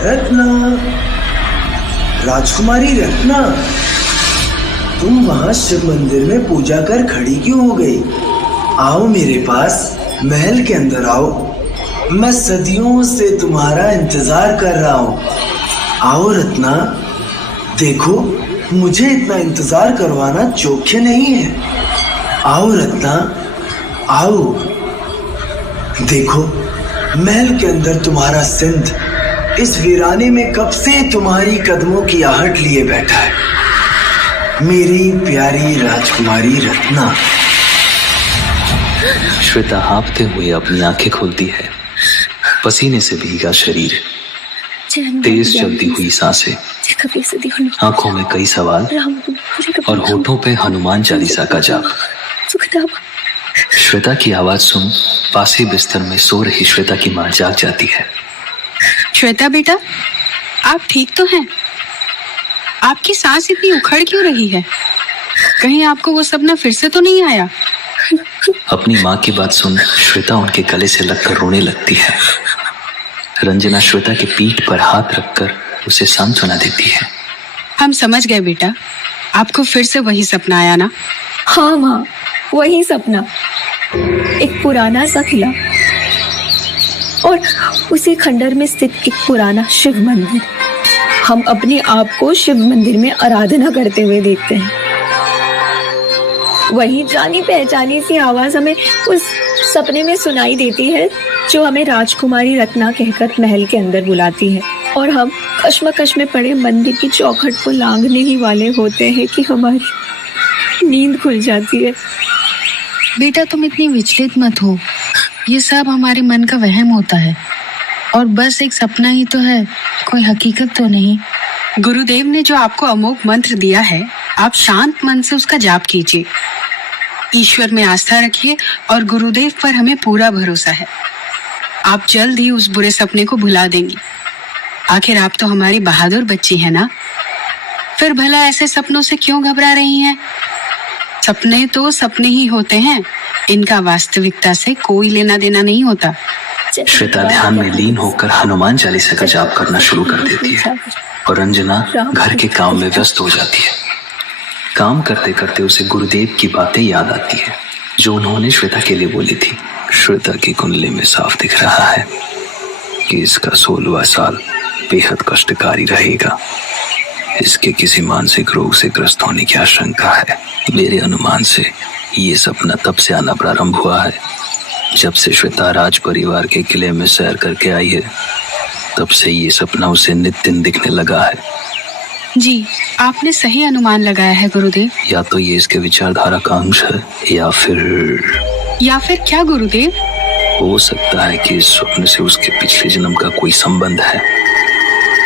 रत्ना, राजकुमारी रत्ना, तुम वहां शिव मंदिर में पूजा कर खड़ी क्यों हो गई? आओ मेरे पास, महल के अंदर आओ। मैं सदियों से तुम्हारा इंतजार कर रहा हूँ। आओ रत्ना, देखो मुझे इतना इंतजार करवाना चोखे नहीं है। आओ रत्ना, आओ। देखो महल के अंदर तुम्हारा सिंध इस वीराने में कब से तुम्हारी कदमों की आहट लिए बैठा है। मेरी प्यारी राजकुमारी रत्ना। श्वेता हाँफते हुए अपनी आंखें खोलती है। पसीने से भीगा शरीर, तेज चलती हुई सांसें, आंखों में कई सवाल और होठों पे हनुमान चालीसा का जाप। श्वेता की आवाज सुन पास ही बिस्तर में सो रही श्वेता की मां जाग जाती है। श्वेता बेटा, आप ठीक तो हैं? आपकी सांस इतनी उखड़ क्यों रही है? कहीं आपको वो सपना फिर से तो नहीं आया? अपनी माँ की बात सुन श्वेता उनके गले से लगकर रोने लगती है। रंजना श्वेता के पीठ पर हाथ रखकर उसे सांत्वना देती है। हम समझ गए बेटा, आपको फिर से वही सपना आया ना? हाँ माँ, वही सपना, एक पुराना सा किला और उसी खंडर में स्थित एक पुराना शिव मंदिर। हम अपने आप को शिव मंदिर में आराधना करते हुए देखते हैं। वही जानी पहचानी सी आवाज हमें उस सपने में सुनाई देती है जो हमें राजकुमारी रत्ना कहकर महल के अंदर बुलाती है, और हम कश्मकश में पड़े मंदिर की चौखट को लांघने ही वाले होते हैं कि हमारी नींद खुल जाती है। बेटा तुम इतनी विचलित मत हो, ये सब हमारे मन का वहम होता है और बस एक सपना ही तो है, कोई हकीकत तो नहीं। गुरुदेव ने जो आपको अमोघ मंत्र दिया है, आप शांत मन से उसका जाप कीजिए। ईश्वर में आस्था रखिए और गुरुदेव पर हमें पूरा भरोसा है। आप जल्द ही उस बुरे सपने को भुला देंगी। आखिर आप तो हमारी बहादुर बच्ची है ना। फिर भला ऐसे सपनों से क्यों घबरा रही हैं? सपने तो सपने ही होते हैं, इनका वास्तविकता से कोई लेना देना नहीं होता। श्वेता ध्यान में लीन होकर हनुमान चालीसा का जाप करना शुरू कर देती है और रंजना घर के काम में व्यस्त हो जाती है। काम करते करते उसे गुरुदेव की बातें याद आती है जो उन्होंने श्वेता के लिए बोली थी। श्वेता की कुंडली में साफ दिख रहा है कि इसका 16वां साल बेहद कष्टकारी रहेगा। इसके किसी मानसिक रोग से ग्रस्त होने की आशंका है। मेरे अनुमान से ये सपना तब से आना प्रारंभ हुआ है जब से श्वेता राज परिवार के किले में सैर करके आई है। तब से ये सपना उसे नित्य दिखने लगा है। जी, आपने सही अनुमान लगाया है गुरुदेव। या तो ये इसके विचारधारा का अंश है या फिर क्या गुरुदेव? हो सकता है कि इस स्वप्न से उसके पिछले जन्म का कोई संबंध है।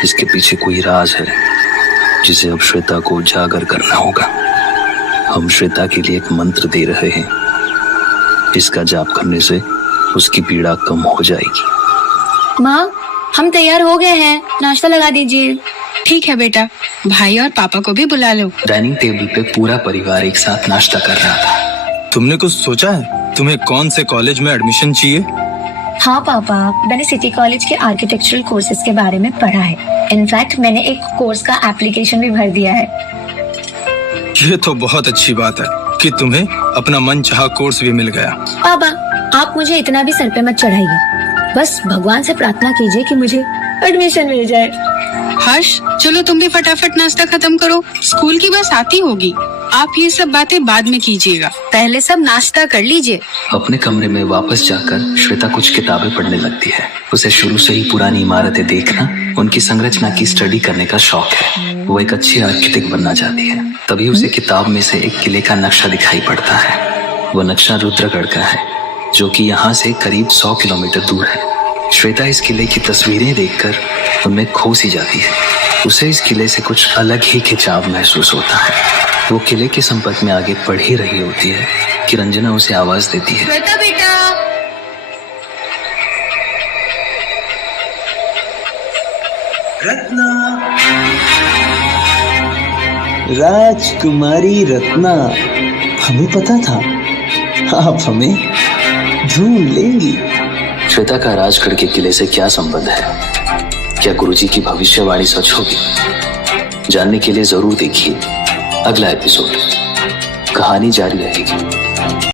इसके पीछे कोई राज है जिसे अब श्वेता को उजागर करना होगा। हम श्वेता के लिए एक मंत्र दे रहे हैं। इसका जाप करने से उसकी पीड़ा कम हो जाएगी। माँ, हम तैयार हो गए हैं, नाश्ता लगा दीजिए। ठीक है बेटा, भाई और पापा को भी बुला लो। डाइनिंग टेबल पे पूरा परिवार एक साथ नाश्ता कर रहा था। तुमने कुछ सोचा है? तुम्हें कौन से कॉलेज में एडमिशन चाहिए? हाँ पापा, मैंने सिटी कॉलेज के आर्किटेक्चरल कोर्सेज के बारे में पढ़ा है। इनफैक्ट मैंने एक कोर्स का एप्लीकेशन भी भर दिया है। ये तो बहुत अच्छी बात है कि तुम्हें अपना मनचाहा कोर्स भी मिल गया। पापा, आप मुझे इतना भी सर पे मत चढ़ाइए। बस भगवान से प्रार्थना कीजिए कि मुझे एडमिशन मिल जाए। हर्ष, चलो तुम भी फटाफट नाश्ता खत्म करो, स्कूल की बस आती होगी। आप ये सब बातें बाद में कीजिएगा, पहले सब नाश्ता कर लीजिए। अपने कमरे में वापस जाकर श्वेता कुछ किताबें पढ़ने लगती है। उसे शुरू से ही पुरानी इमारतें देखना, उनकी संरचना की स्टडी करने का शौक है। वो एक अच्छी आर्किटेक्ट बनना चाहती है। तभी उसे किताब में से एक किले का नक्शा दिखाई पड़ता है। वो नक्शा रुद्रगढ़ का है, जो कि यहाँ से करीब 100 किलोमीटर दूर है। श्वेता इस किले की तस्वीरें देखकर उनमें खो सी जाती है। उसे इस किले से कुछ अलग ही खिंचाव महसूस होता है। वो किले के संपर्क में आगे बढ़ ही रही होती है कि रंजना उसे आवाज देती है। श्वेता बेटा। रत्ना, राजकुमारी रत्ना, हमें पता था आप हमें ढूंढ लेंगी। श्वेता का राजगढ़ के किले से क्या संबंध है? क्या गुरुजी की भविष्यवाणी सच होगी? जानने के लिए जरूर देखिए अगला एपिसोड। कहानी जारी रहेगी।